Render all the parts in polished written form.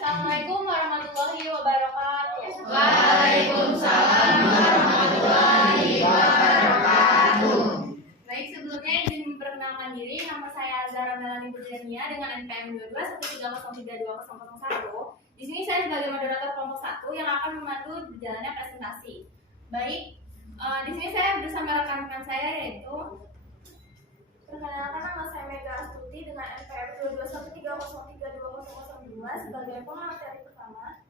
Assalamualaikum warahmatullahi wabarakatuh. Waalaikumsalam warahmatullahi wabarakatuh. Baik, sebelumnya izin memperkenalkan diri. Nama saya Zara Melani Budjania dengan NPM 2213032001. Di sini saya sebagai moderator kelompok 1 yang akan memandu berjalannya presentasi. Baik, di sini saya bersama rekan-rekan saya yaitu perkenalkan, nama saya Mega Astuti dengan NPM 2213032002 sebagai pemateri pertama.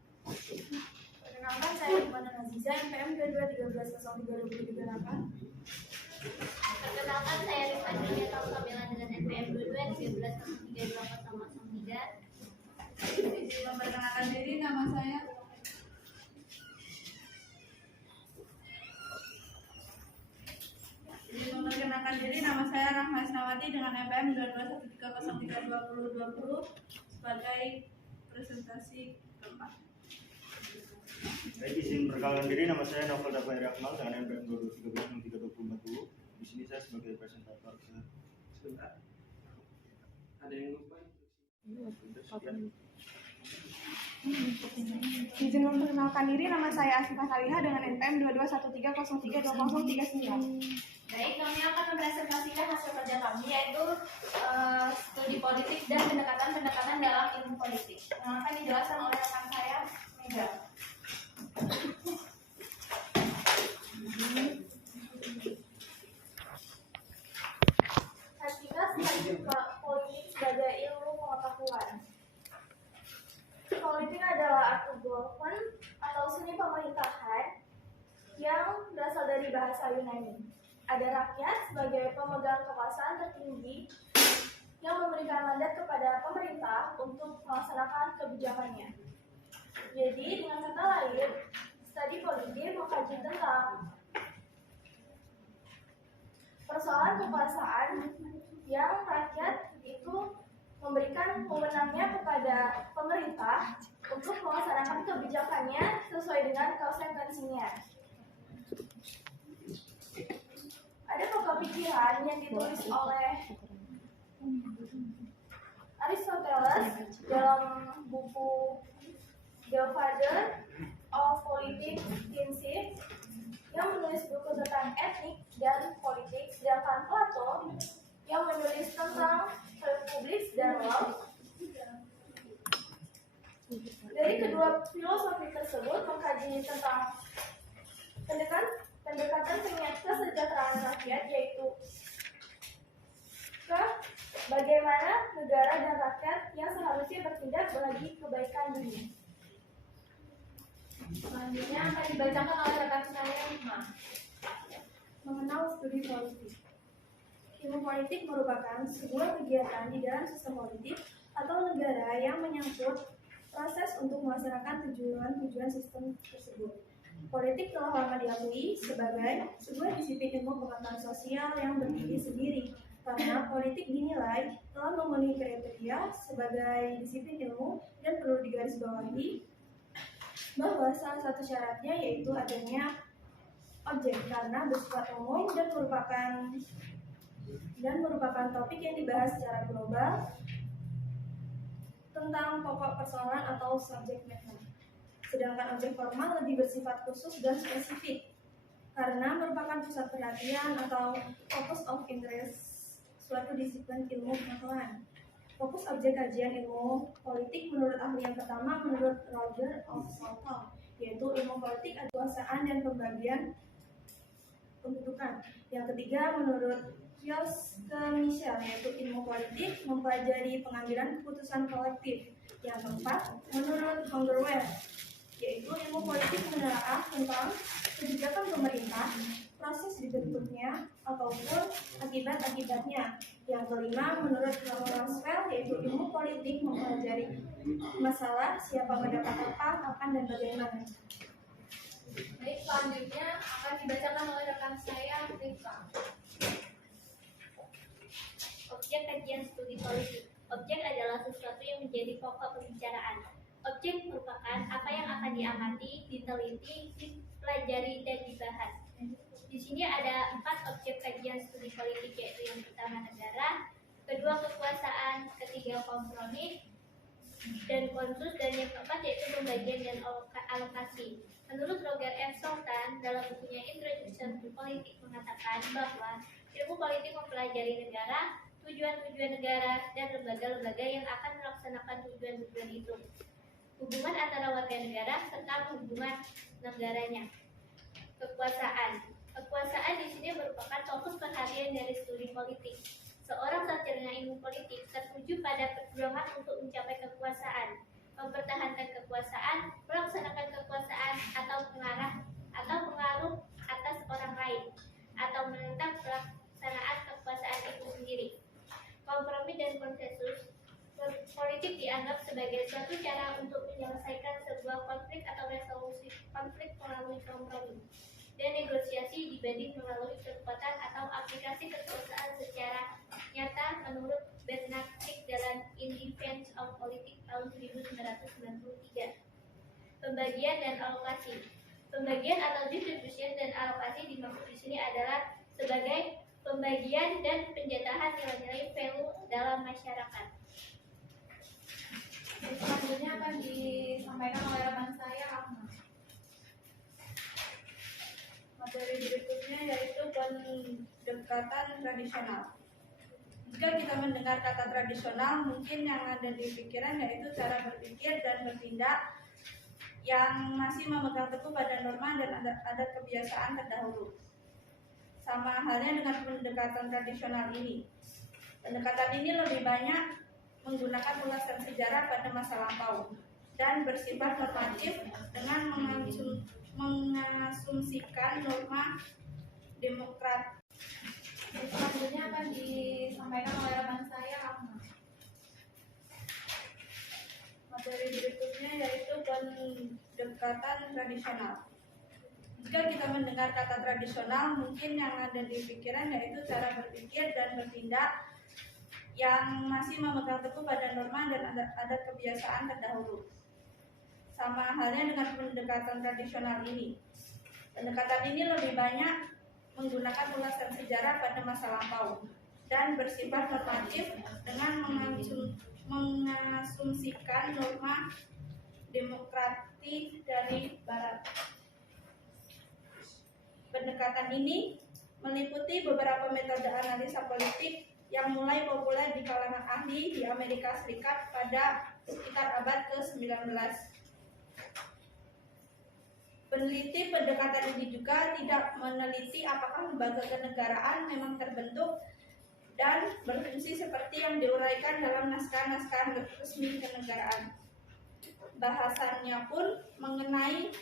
Perkenalkan, saya Iqbal Aziza NPM 2213032038. Perkenalkan, saya Rifan Julieta Kamila dengan NPM 2213032003. Izin memperkenalkan diri, nama saya Rahma Isnawati dengan NPM 2213032020 sebagai presentasi keempat. Baik, izin perkenalkan diri, nama saya Novel Dabai Akmal dengan NPM 2213032040. Di sini saya sebagai presentator. Sebentar. Ada yang lupa? Izin memperkenalkan diri, nama saya Asifah Kaliha dengan NPM 2213032039. Baik, kami akan mempresentasikan hasil kerja kami yaitu studi politik dan pendekatan-pendekatan dalam ilmu politik yang akan dijelaskan oleh rekan saya Mega. Hakikat politik sebagai ilmu pengetahuan. Politik adalah art government atau seni pemerintahan yang berasal dari bahasa Yunani. Ada rakyat sebagai pemegang kekuasaan tertinggi yang memberikan mandat kepada pemerintah untuk melaksanakan kebijakannya. Jadi, dengan kata lain, studi politik mengkaji tentang persoalan kekuasaan yang rakyat itu memberikan wewenangnya kepada pemerintah untuk melaksanakan kebijakannya sesuai dengan konsekuensinya. Ada pokok pikiran yang ditulis oleh Aristoteles dalam buku The Father of Politics Principles yang menulis buku tentang etnik dan politik, sedangkan Plato yang menulis tentang republik dan law. Dari kedua filosofi tersebut mengkaji tentang pendekatan kesejahteraan rakyat, yaitu bagaimana negara dan rakyat yang seharusnya bertindak bagi kebaikan dunia. Selanjutnya akan dibacakan oleh rekan saya Hikmah. Mengenal studi politik. Ilmu politik merupakan sebuah kegiatan di dalam sistem politik atau negara yang menyangkut proses untuk melaksanakan tujuan sistem tersebut. Politik telah lama diakui sebagai sebuah disiplin ilmu pengetahuan sosial yang berdiri sendiri, karena politik dinilai telah memenuhi kriteria sebagai disiplin ilmu dan perlu digarisbawahi bahwa salah satu syaratnya yaitu adanya objek karena bersifat umum dan merupakan topik yang dibahas secara global tentang pokok persoalan atau subject matter. Sedangkan objek formal lebih bersifat khusus dan spesifik karena merupakan pusat perhatian atau focus of interest suatu disiplin ilmu pengetahuan. Fokus objek kajian ilmu politik menurut ahli yang pertama menurut Roger of Southall, yaitu ilmu politik adalah kekuasaan dan pembagian kedudukan. Yang ketiga menurut Kioske Michel, yaitu ilmu politik mempelajari pengambilan keputusan kolektif. Yang keempat menurut Hungerware, yaitu ilmu politik menelaah tentang kebijakan pemerintah, proses dibentuknya ataupun akibat-akibatnya. Yang kelima menurut Maxwell, yaitu ilmu politik mempelajari masalah siapa mendapat apa, kapan dan bagaimana. Baik, selanjutnya akan dibacakan oleh rekan saya Rifka. Objek kajian studi politik. Objek adalah sesuatu yang menjadi pokok pembicaraan. Objek merupakan apa yang akan diamati, diteliti, dipelajari, dan dibahas. Di sini ada 4 objek kajian studi politik, yaitu yang pertama negara, kedua kekuasaan, ketiga kompromi, dan konsus, dan yang keempat yaitu pembagian dan alokasi. Menurut Roger F. Sultan dalam bukunya Introduction to Politics mengatakan bahwa ilmu politik mempelajari negara, tujuan-tujuan negara, dan lembaga-lembaga yang akan melaksanakan tujuan-tujuan itu, hubungan antara warga negara, serta hubungan negaranya. Kekuasaan di sini merupakan fokus perhatian dari studi politik. Seorang sarjana ilmu politik tertuju pada perjuangan untuk mencapai kekuasaan, mempertahankan kekuasaan, melaksanakan kekuasaan, atau pengaruh atas orang lain, atau menentang pelaksanaan kekuasaan itu sendiri. Kompromi dan konsensus politik dianggap sebagai suatu cara untuk menyelesaikan sebuah konflik atau resolusi konflik melalui kompromi dan negosiasi dibanding melalui kekuatan atau aplikasi kekuasaan secara nyata menurut Bernard Crick dalam In Defense of Politics tahun 1993. Pembagian dan alokasi. Pembagian atau distribution dan alokasi dimaksud di sini adalah sebagai pembagian dan penjatahan nilai-nilai value dalam masyarakat. Selanjutnya akan disampaikan oleh rekan saya, Ahmad. Materi berikutnya yaitu pendekatan tradisional. Jika kita mendengar kata tradisional, mungkin yang ada di pikiran yaitu cara berpikir dan bertindak yang masih memegang teguh pada norma dan adat kebiasaan terdahulu. Sama halnya dengan pendekatan tradisional ini. Pendekatan ini lebih banyak menggunakan ulasan sejarah pada masa lampau dan bersifat normatif dengan mengasumsikan norma demokrat. Selanjutnya akan disampaikan oleh rekan saya, Ahmad. Materi berikutnya yaitu pendekatan tradisional. Jika kita mendengar kata tradisional, mungkin yang ada di pikiran yaitu cara berpikir dan bertindak yang masih memegang teguh pada norma dan adat kebiasaan terdahulu. Sama halnya dengan pendekatan tradisional ini. Pendekatan ini lebih banyak menggunakan ulasan sejarah pada masa lampau dan bersifat normatif dengan mengasumsikan norma demokratik dari barat. Pendekatan ini meliputi beberapa metode analisa politik yang mulai populer di kalangan ahli di Amerika Serikat pada sekitar abad ke-19. Peneliti pendekatan ini juga tidak meneliti apakah lembaga kenegaraan memang terbentuk dan berfungsi seperti yang diuraikan dalam naskah-naskah resmi kenegaraan. Bahasannya pun mengenai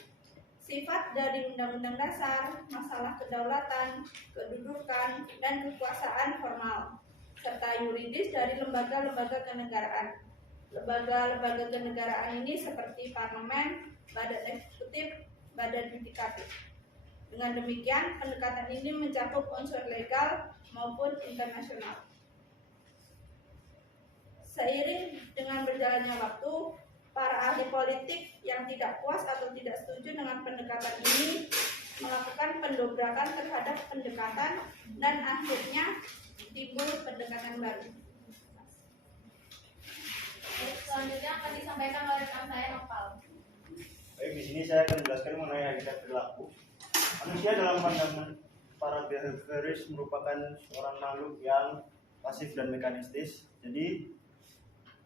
sifat dari undang-undang dasar, masalah kedaulatan, kedudukan, dan kekuasaan formal, serta yuridis dari lembaga-lembaga kenegaraan. Lembaga-lembaga kenegaraan ini seperti parlemen, badan eksekutif, badan yudikatif. Dengan demikian, pendekatan ini mencakup unsur legal maupun internasional. Seiring dengan berjalannya waktu, para ahli politik yang tidak puas atau tidak setuju dengan pendekatan ini melakukan pendobrakan terhadap pendekatan dan akhirnya timbul pendekatan baru. Selanjutnya akan disampaikan oleh rekan saya, Nopal. Baik, di sini saya akan menjelaskan mengenai hakikat perilaku. Manusia dalam pandangan para behavioris merupakan seorang makhluk yang pasif dan mekanistis. Jadi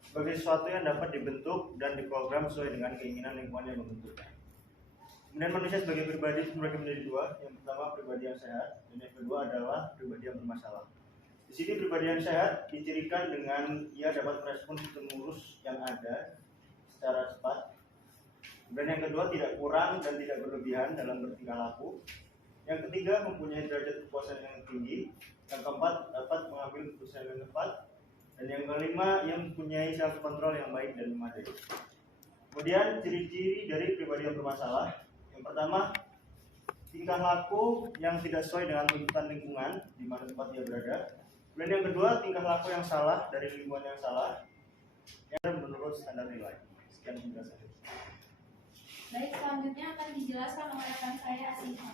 sebagai sesuatu yang dapat dibentuk dan diprogram sesuai dengan keinginan lingkungan yang membentuknya. Kemudian manusia sebagai pribadi terbagi menjadi dua. Yang pertama pribadi yang sehat, dan yang kedua adalah pribadi yang bermasalah. Di sini pribadi yang sehat dicirikan dengan ia dapat merespons stimulus yang ada secara cepat. Dan yang kedua tidak kurang dan tidak berlebihan dalam bertingkah laku. Yang ketiga mempunyai derajat kepuasan yang tinggi. Yang keempat dapat mengambil keputusan yang tepat. Dan yang kelima yang mempunyai self control yang baik dan memadai. Kemudian ciri-ciri dari pribadi yang bermasalah. Yang pertama, tingkah laku yang tidak sesuai dengan tuntutan lingkungan di mana tempat dia berada. Dan yang kedua, tingkah laku yang salah dari lingkungan yang salah yang menurut standar nilai. Sekian penjelasan. Baik, selanjutnya akan dijelaskan oleh rekan saya, Asiham.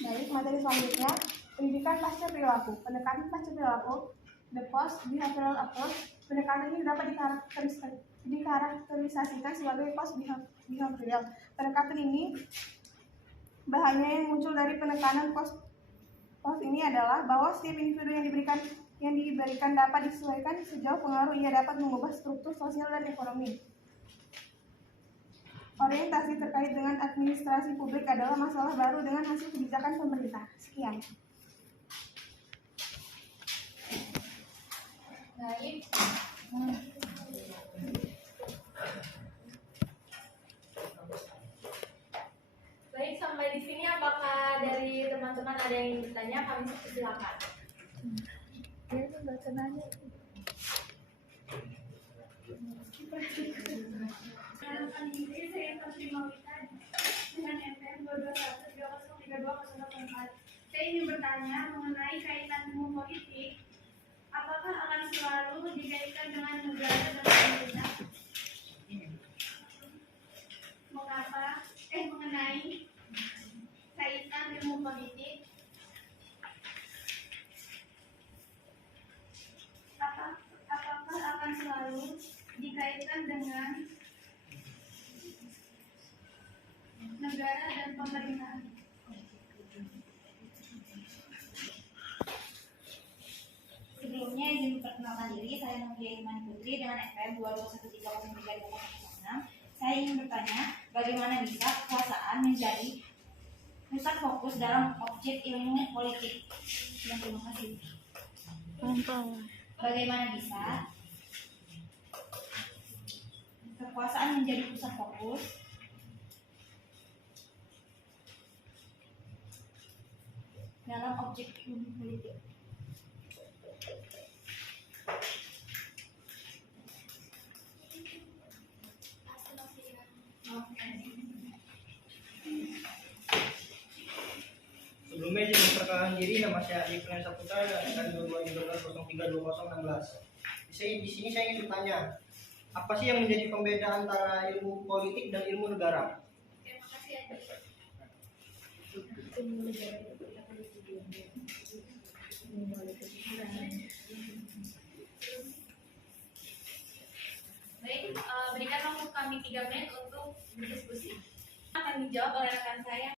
Baik, materi selanjutnya, pendidikan pasca perilaku. Pendekatan pasca perilaku, the post behavioral approach. Pendekatan ini dapat dikarakterisasikan sebagai post-behavioral. Pendekatan ini, bahaya yang muncul dari penekanan post ini adalah bahwa setiap individu yang diberikan dapat disesuaikan sejauh pengaruh ia dapat mengubah struktur sosial dan ekonomi. Orientasi terkait dengan administrasi publik adalah masalah baru dengan hasil kebijakan pemerintah. Sekian. Baik. Baik, sampai di sini apakah dari teman-teman ada yang ingin bertanya? Kami silakan. Dengan MPM 221303204. Saya ingin bertanya mengenai kaitan ilmu politik. Apakah akan selalu dikaitkan dengan negara dan pemerintah? Mengenai kaitan ilmu politik, apakah akan selalu dikaitkan dengan negara dan pemerintah? Sebelumnya izin memperkenalkan diri, saya Novia Imani Putri dengan FPM 221303206. Saya ingin bertanya, bagaimana bisa kekuasaan menjadi pusat fokus dalam objek ilmu politik? Terima kasih. Bagaimana bisa kekuasaan menjadi pusat fokus dalam objek ilmu politik? Sebelumnya izin memperkenalkan diri, nama saya Adi Pranay Saputra dari 2213-032016. Di sini saya ingin bertanya, apa sih yang menjadi pembeda antara ilmu politik dan ilmu negara? Terima kasih, Adi. Baik, berikan waktu kami 3 menit untuk berdiskusi. Akan dijawab oleh rekan saya.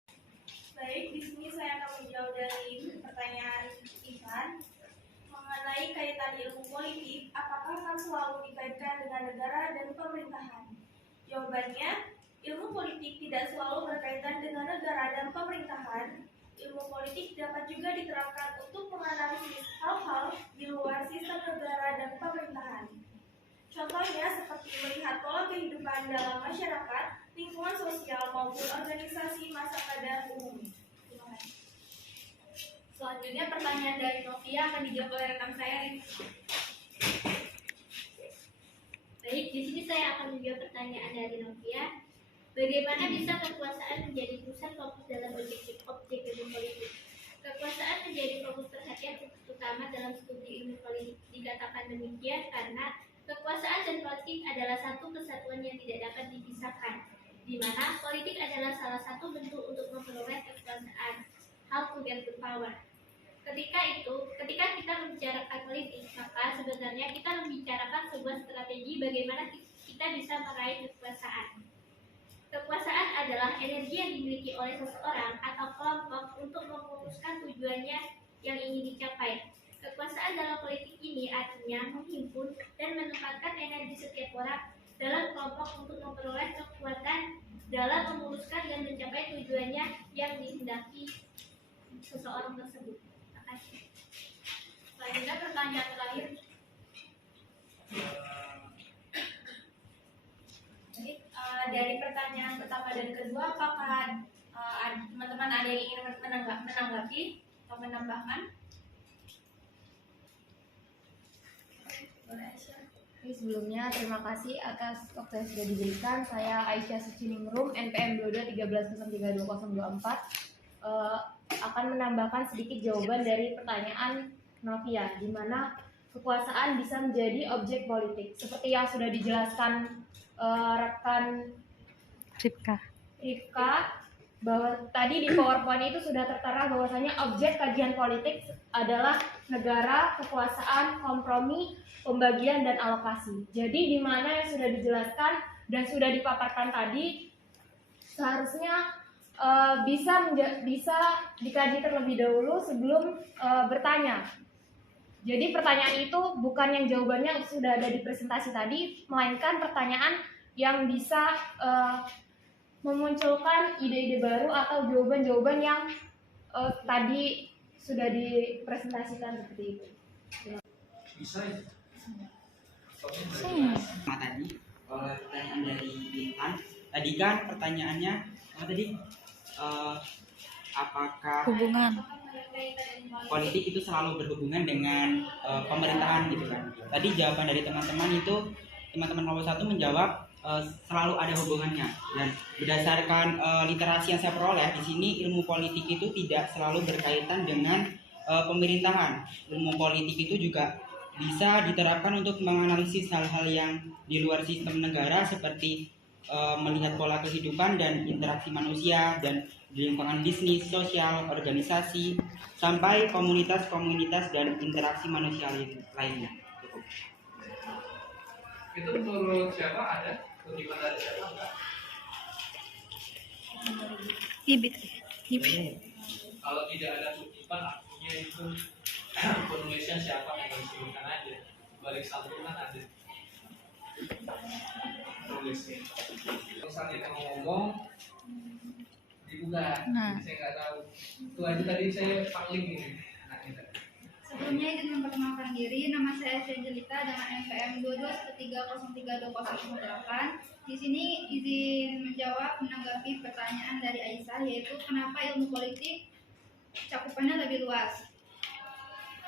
Baik, di sini saya akan menjawab dari pertanyaan Ivan mengenai kaitan ilmu politik, apakah akan selalu dikaitkan dengan negara dan pemerintahan? Jawabannya, ilmu politik tidak selalu berkaitan dengan negara dan pemerintahan. Ilmu politik dapat juga diterapkan untuk menganalisis hal-hal di luar sistem negara dan pemerintahan. Contohnya seperti melihat pola kehidupan dalam masyarakat, lingkungan sosial maupun organisasi masa pada umumnya. Terima kasih. Selanjutnya pertanyaan dari Novia akan dijawab oleh rekan saya. Baik, di sini saya akan menjawab pertanyaan dari Novia. Bagaimana bisa kekuasaan menjadi pusat fokus dalam objek ilmu politik? Kekuasaan menjadi fokus perhatian utama dalam studi ilmu politik. Dikatakan demikian karena kekuasaan dan politik adalah satu kesatuan yang tidak dapat dipisahkan, di mana politik adalah salah satu bentuk untuk memperoleh kekuasaan, how to get the power. Ketika kita membicarakan politik, maka sebenarnya kita membicarakan sebuah strategi bagaimana kita bisa meraih kekuasaan. Kekuasaan adalah energi yang dimiliki oleh seseorang atau kelompok untuk memutuskan tujuannya yang ingin dicapai. Kekuasaan dalam politik ini artinya menghimpun dan menempatkan energi setiap orang dalam kelompok untuk memperoleh kekuatan dalam memuluskan dan mencapai tujuannya yang dihendaki seseorang tersebut. Terima kasih. Selanjutnya pertanyaan terakhir. Jadi, dari pertanyaan pertama dan kedua, apakah teman-teman ada yang ingin menanggapi atau menambahkan? Oke, sebelumnya terima kasih atas waktu yang sudah diberikan. Saya Aisyah Suciningrum, NPM 2213032024, akan menambahkan sedikit jawaban dari pertanyaan Novia, di mana kekuasaan bisa menjadi objek politik. Seperti yang sudah dijelaskan rekan Rifka, bahwa tadi di PowerPoint itu sudah tertera bahwasanya objek kajian politik adalah negara, kekuasaan, kompromi, pembagian, dan alokasi. Jadi di mana yang sudah dijelaskan dan sudah dipaparkan tadi seharusnya bisa dikaji terlebih dahulu sebelum bertanya. Jadi pertanyaan itu bukan yang jawabannya sudah ada di presentasi tadi, melainkan pertanyaan yang bisa memunculkan ide-ide baru atau jawaban-jawaban yang tadi sudah dipresentasikan seperti itu. Bisa ya? Tadi pertanyaan dari Intan tadi kan pertanyaannya apakah hubungan politik itu selalu berhubungan dengan pemerintahan gitu kan. Tadi jawaban dari teman-teman nomor 1 menjawab selalu ada hubungannya, dan berdasarkan literasi yang saya peroleh di sini, ilmu politik itu tidak selalu berkaitan dengan pemerintahan. Ilmu politik itu juga bisa diterapkan untuk menganalisis hal-hal yang di luar sistem negara seperti melihat pola kehidupan dan interaksi manusia dan di lingkungan bisnis, sosial, organisasi, sampai komunitas-komunitas dan interaksi manusia lainnya. Itu menurut siapa ada? Kutipan dari siapa enggak? ibit Kalau tidak ada kutipan artinya itu penulisnya siapa yang disebutkan aja. Balik santunan ada tulisnya. Misalnya kalau ngomong dibuka, Nah. saya nggak tahu. Itu aja tadi saya pangling ini. Nah, ini. Sebelumnya izin memperkenalkan diri, nama saya Angelita dengan NPM 2213032008. Di sini izin menanggapi pertanyaan dari Aisyah, yaitu kenapa ilmu politik cakupannya lebih luas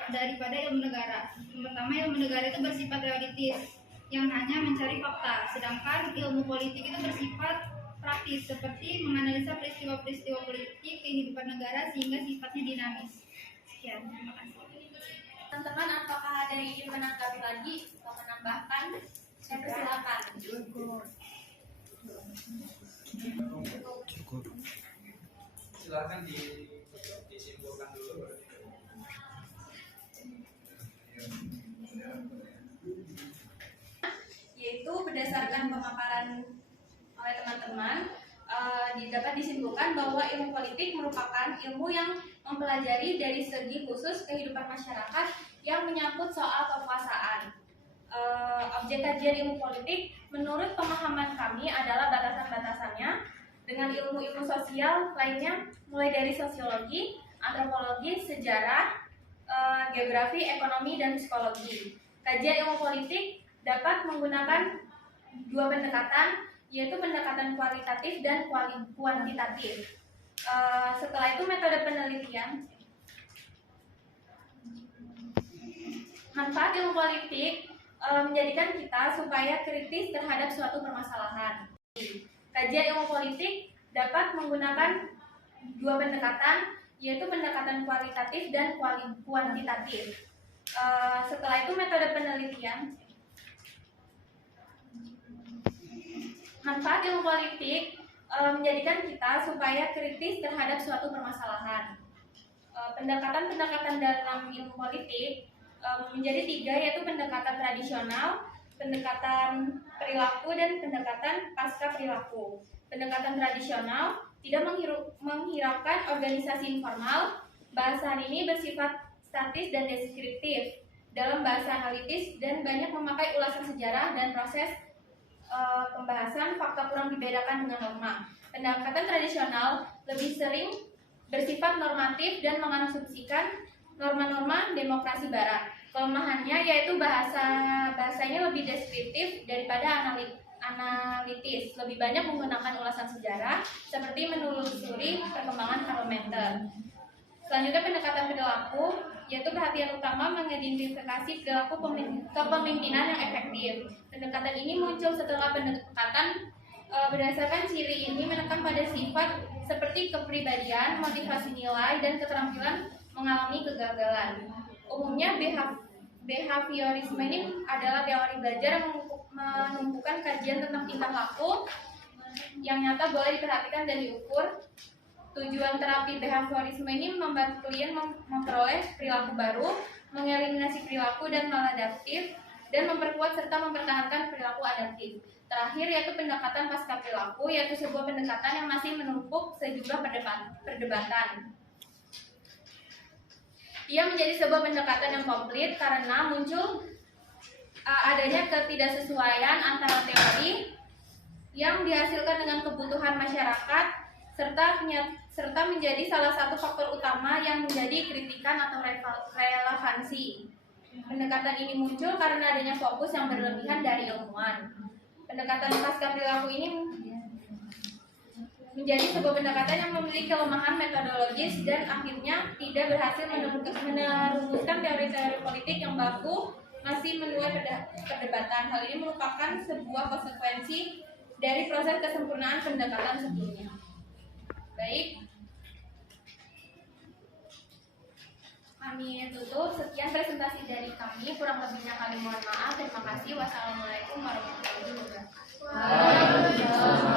daripada ilmu negara. Yang pertama, ilmu negara itu bersifat realitis yang hanya mencari fakta, sedangkan ilmu politik itu bersifat praktis seperti menganalisa peristiwa-peristiwa politik kehidupan negara sehingga sifatnya dinamis. Sekian, terima kasih. Teman-teman, apakah ada yang ingin menanggapi lagi atau menambahkan? Saya persilakan. Silakan disimpulkan dulu. Yaitu berdasarkan pemaparan oleh teman-teman, dapat disimpulkan bahwa ilmu politik merupakan ilmu yang mempelajari dari segi khusus kehidupan masyarakat yang menyangkut soal kekuasaan. Objek kajian ilmu politik menurut pemahaman kami adalah batasan-batasannya dengan ilmu-ilmu sosial lainnya, mulai dari sosiologi, antropologi, sejarah, geografi, ekonomi, dan psikologi. Kajian ilmu politik dapat menggunakan dua pendekatan, yaitu pendekatan kualitatif dan kuantitatif. Setelah itu metode penelitian. Manfaat ilmu politik menjadikan kita supaya kritis terhadap suatu permasalahan. Kajian ilmu politik dapat menggunakan dua pendekatan, yaitu pendekatan kualitatif dan kuantitatif. Setelah itu metode penelitian. Manfaat ilmu politik menjadikan kita supaya kritis terhadap suatu permasalahan. Pendekatan-pendekatan dalam ilmu politik menjadi tiga, yaitu pendekatan tradisional, pendekatan perilaku, dan pendekatan pasca perilaku. Pendekatan tradisional tidak menghiraukan organisasi informal. Bahasa hari ini bersifat statis dan deskriptif dalam bahasa analitis dan banyak memakai ulasan sejarah dan proses pembahasan fakta kurang dibedakan dengan norma. Pendekatan tradisional lebih sering bersifat normatif dan mengasumsikan norma-norma demokrasi barat. Kelemahannya yaitu bahasanya lebih deskriptif daripada analitis, lebih banyak menggunakan ulasan sejarah seperti menelusuri perkembangan parlementer. Selanjutnya pendekatan perilaku, yaitu perhatian utama mengidentifikasi perilaku kepemimpinan yang efektif. Pendekatan ini muncul setelah pendekatan berdasarkan ciri ini menekan pada sifat seperti kepribadian, motivasi nilai, dan keterampilan mengalami kegagalan. Umumnya behaviorisme ini adalah teori belajar yang menumpukan kajian tentang tingkah laku yang nyata boleh diperhatikan dan diukur. Tujuan terapi behaviorisme ini membantu klien memperoleh perilaku baru, mengeliminasi perilaku dan maladaptif, dan memperkuat serta mempertahankan perilaku adaptif. Terakhir yaitu pendekatan pasca perilaku, yaitu sebuah pendekatan yang masih menumpuk sejumlah perdebatan. Ia menjadi sebuah pendekatan yang komplit karena muncul adanya ketidaksesuaian antara teori yang dihasilkan dengan kebutuhan masyarakat serta menjadi salah satu faktor utama yang menjadi kritikan atau relevansi. Pendekatan ini muncul karena adanya fokus yang berlebihan dari ilmuwan. Pendekatan pasca perilaku ini menjadi sebuah pendekatan yang memiliki kelemahan metodologis dan akhirnya tidak berhasil merumuskan teori-teori politik yang baku, masih menuai perdebatan. Hal ini merupakan sebuah konsekuensi dari proses kesempurnaan pendekatan sebelumnya. Baik, kami tutup. Sekian presentasi dari kami. Kurang lebihnya kami mohon maaf. Terima kasih. Wassalamualaikum warahmatullahi wabarakatuh.